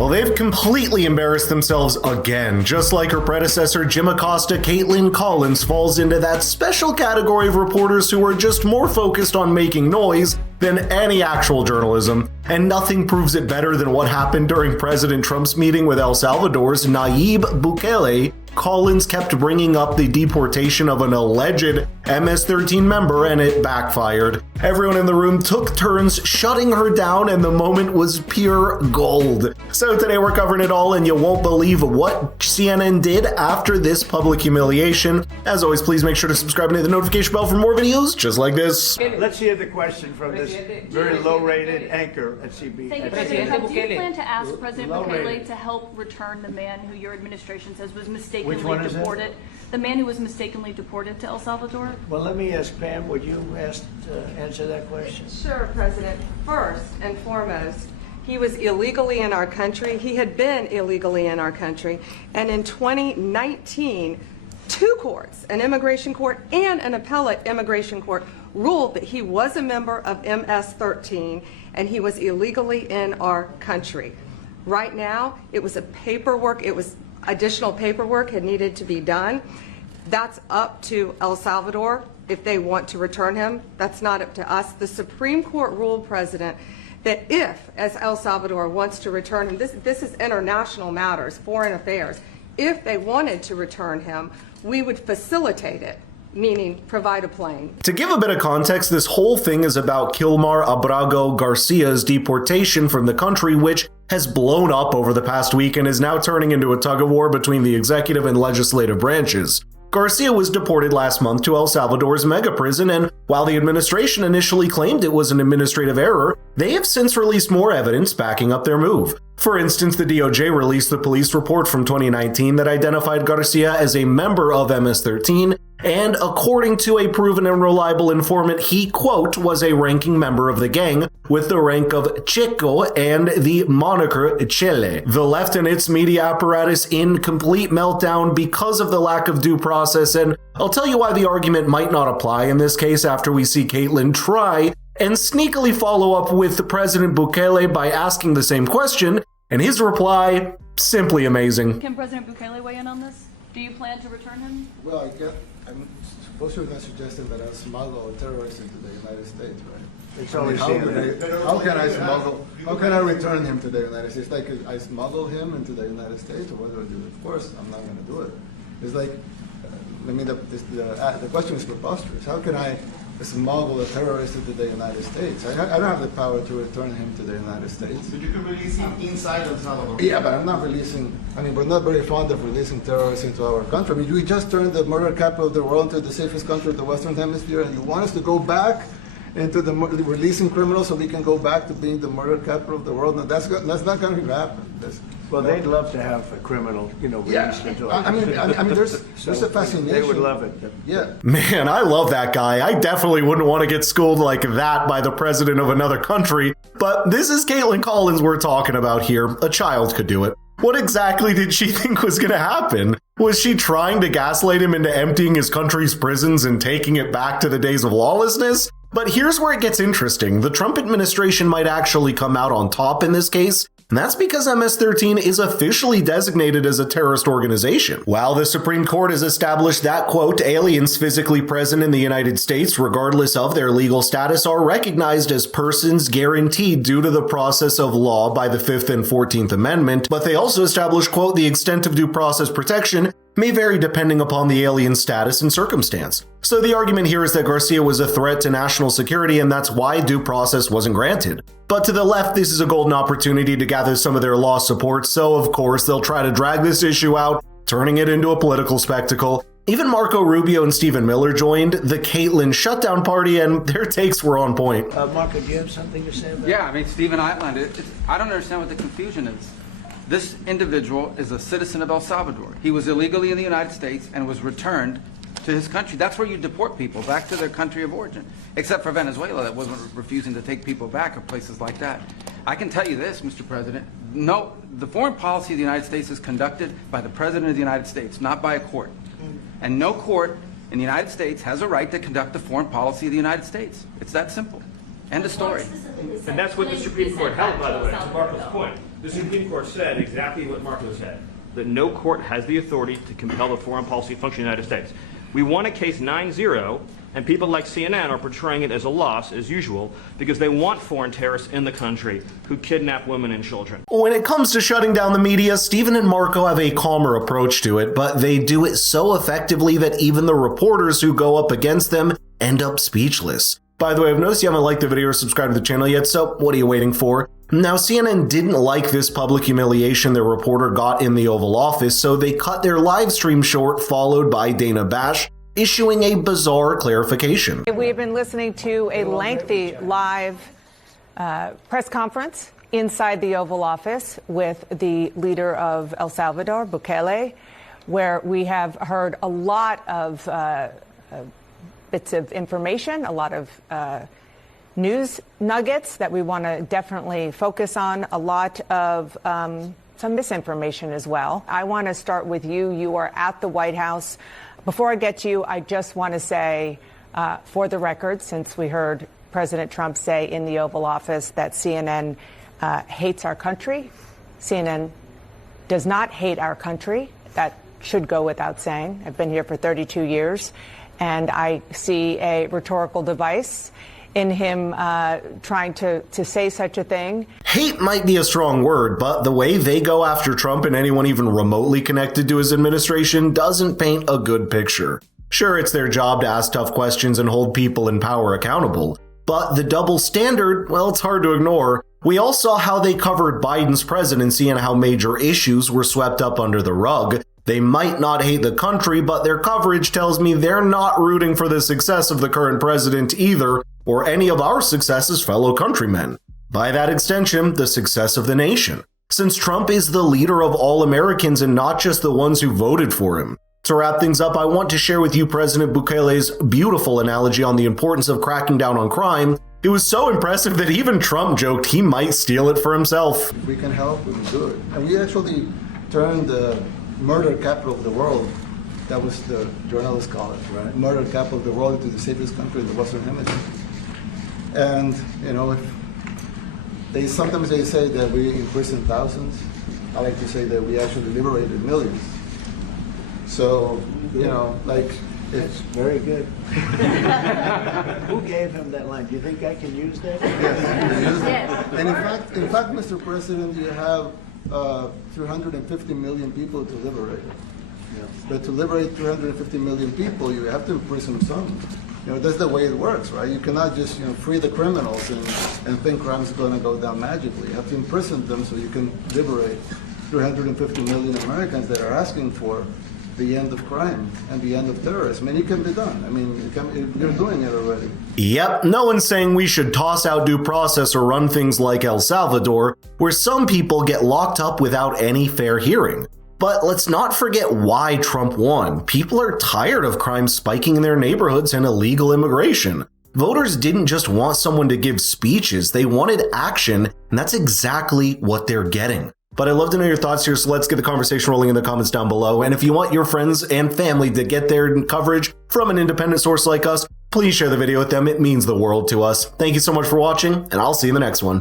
Well, they've completely embarrassed themselves again. Just like her predecessor, Jim Acosta, Kaitlan Collins falls into that special category of reporters who are just more focused on making noise than any actual journalism. And nothing proves it better than what happened during President Trump's meeting with El Salvador's Nayib Bukele. Collins kept bringing up the deportation of an alleged MS-13 member, and it backfired. Everyone in the room took turns shutting her down, and the moment was pure gold. So today we're covering it all, and you won't believe what CNN did after this public humiliation. As always, please make sure to subscribe and hit the notification bell for more videos just like this. Let's hear the question from this very low-rated anchor at CB. Thank you, President Trump. Do you plan to ask President Bukele to help return the man who your administration says was mistakenly deported? The man who was mistakenly deported to El Salvador? Well, let me ask Pam, would you answer that question? Sure, President. First and foremost, he was illegally in our country. He had been illegally in our country. And in 2019, two courts, an immigration court and an appellate immigration court, ruled that he was a member of MS-13 and he was illegally in our country. Right now, it was additional paperwork had needed to be done. That's up to El Salvador if they want to return him. That's not up to us. The Supreme Court ruled, President, that if, as El Salvador wants to return him, this is international matters, foreign affairs, if they wanted to return him, we would facilitate it, meaning provide a plane. To give a bit of context, this whole thing is about Kilmar Abrago Garcia's deportation from the country, which has blown up over the past week and is now turning into a tug-of-war between the executive and legislative branches. Garcia was deported last month to El Salvador's mega prison, and while the administration initially claimed it was an administrative error, they have since released more evidence backing up their move. For instance, the DOJ released the police report from 2019 that identified Garcia as a member of MS-13, and according to a proven and reliable informant, he, quote, was a ranking member of the gang with the rank of Chico and the moniker Chele. The left and its media apparatus in complete meltdown because of the lack of due process, and I'll tell you why the argument might not apply in this case after we see Kaitlan try and sneakily follow up with President Bukele by asking the same question, and his reply, simply amazing. Can President Bukele weigh in on this? Do you plan to return him? Well, I'm supposed to have suggested that I smuggle a terrorist into the United States, right? It's always how can I return him to the United States? Like, I smuggle him into the United States, or what do I do? Of course, I'm not going to do it. It's like, the question is preposterous. How can I smuggle a terrorist into the United States? I don't have the power to return him to the United States. But you can release him inside El Salvador. Yeah, but I'm not releasing, we're not very fond of releasing terrorists into our country. We just turned the murder capital of the world into the safest country of the Western Hemisphere, and you want us to go back into releasing criminals so we can go back to being the murder capital of the world? No, that's not going to happen. Well, they'd love to have a criminal, released into our there's a fascination. They would love it. Yeah. Man, I love that guy. I definitely wouldn't want to get schooled like that by the president of another country. But this is Kaitlan Collins we're talking about here. A child could do it. What exactly did she think was going to happen? Was she trying to gaslight him into emptying his country's prisons and taking it back to the days of lawlessness? But here's where it gets interesting. The Trump administration might actually come out on top in this case, and that's because MS-13 is officially designated as a terrorist organization. While the Supreme Court has established that, quote, aliens physically present in the United States, regardless of their legal status, are recognized as persons guaranteed due to the process of law by the 5th and 14th Amendment, but they also establish, quote, the extent of due process protection may vary depending upon the alien status and circumstance. So the argument here is that Garcia was a threat to national security, and that's why due process wasn't granted. But to the left, this is a golden opportunity to gather some of their law support, so of course they'll try to drag this issue out, turning it into a political spectacle. Even Marco Rubio and Stephen Miller joined the Kaitlan shutdown party, and their takes were on point. Marco, do you have something to say about that? Yeah, Stephen outlined it. I don't understand what the confusion is. This individual is a citizen of El Salvador. He was illegally in the United States and was returned to his country. That's where you deport people, back to their country of origin. Except for Venezuela, that wasn't refusing to take people back, or places like that. I can tell you this, Mr. President. No, the foreign policy of the United States is conducted by the President of the United States, not by a court. And no court in the United States has a right to conduct the foreign policy of the United States. It's that simple. End of story. And that's what the Supreme Court held, by the way, to Marco's point. The Supreme Court said exactly what Marco said, that no court has the authority to compel the foreign policy function of the United States. We won a case 9-0, and people like CNN are portraying it as a loss, as usual, because they want foreign terrorists in the country who kidnap women and children. When it comes to shutting down the media, Stephen and Marco have a calmer approach to it, but they do it so effectively that even the reporters who go up against them end up speechless. By the way, I've noticed you haven't liked the video or subscribed to the channel yet, so what are you waiting for? Now, CNN didn't like this public humiliation their reporter got in the Oval Office, so they cut their live stream short, followed by Dana Bash issuing a bizarre clarification. We've been listening to a lengthy live press conference inside the Oval Office with the leader of El Salvador, Bukele, where we have heard a lot of bits of information, a lot of news nuggets that we want to definitely focus on, a lot of some misinformation as well. I want to start with you. You are at the White House. Before I get to you, I just want to say, for the record, since we heard President Trump say in the Oval Office that CNN hates our country, CNN does not hate our country. That should go without saying. I've been here for 32 years, and I see a rhetorical device in him trying to say such a thing. Hate might be a strong word, but the way they go after Trump and anyone even remotely connected to his administration doesn't paint a good picture. Sure, it's their job to ask tough questions and hold people in power accountable, but the double standard, well, it's hard to ignore. We all saw how they covered Biden's presidency and how major issues were swept up under the rug. They might not hate the country, but their coverage tells me they're not rooting for the success of the current president either, or any of our success as fellow countrymen. By that extension, the success of the nation, since Trump is the leader of all Americans and not just the ones who voted for him. To wrap things up, I want to share with you President Bukele's beautiful analogy on the importance of cracking down on crime. It was so impressive that even Trump joked he might steal it for himself. If we can help, we can do it. And we actually turned the murder capital of the world, that was the journalists call it, right? Murder capital of the world, into the safest country in the Western Hemisphere. And, you know, sometimes they say that we imprison thousands. I like to say that we actually liberated millions. So, you know, like, it's very good. Who gave him that line? Do you think I can use that? Yes. And in fact, Mr. President, you have 350 million people to liberate. Yeah. But to liberate 350 million people, you have to imprison some. You know, that's the way it works, right? You cannot just, you know, free the criminals and think crime's going to go down magically. You have to imprison them so you can liberate 350 million Americans that are asking for the end of crime and the end of terrorism. And it can be done. I mean, you're doing it already. Yep, no one's saying we should toss out due process or run things like El Salvador, where some people get locked up without any fair hearing. But let's not forget why Trump won. People are tired of crime spiking in their neighborhoods and illegal immigration. Voters didn't just want someone to give speeches, they wanted action, and that's exactly what they're getting. But I'd love to know your thoughts here, so let's get the conversation rolling in the comments down below. And if you want your friends and family to get their coverage from an independent source like us, please share the video with them. It means the world to us. Thank you so much for watching, and I'll see you in the next one.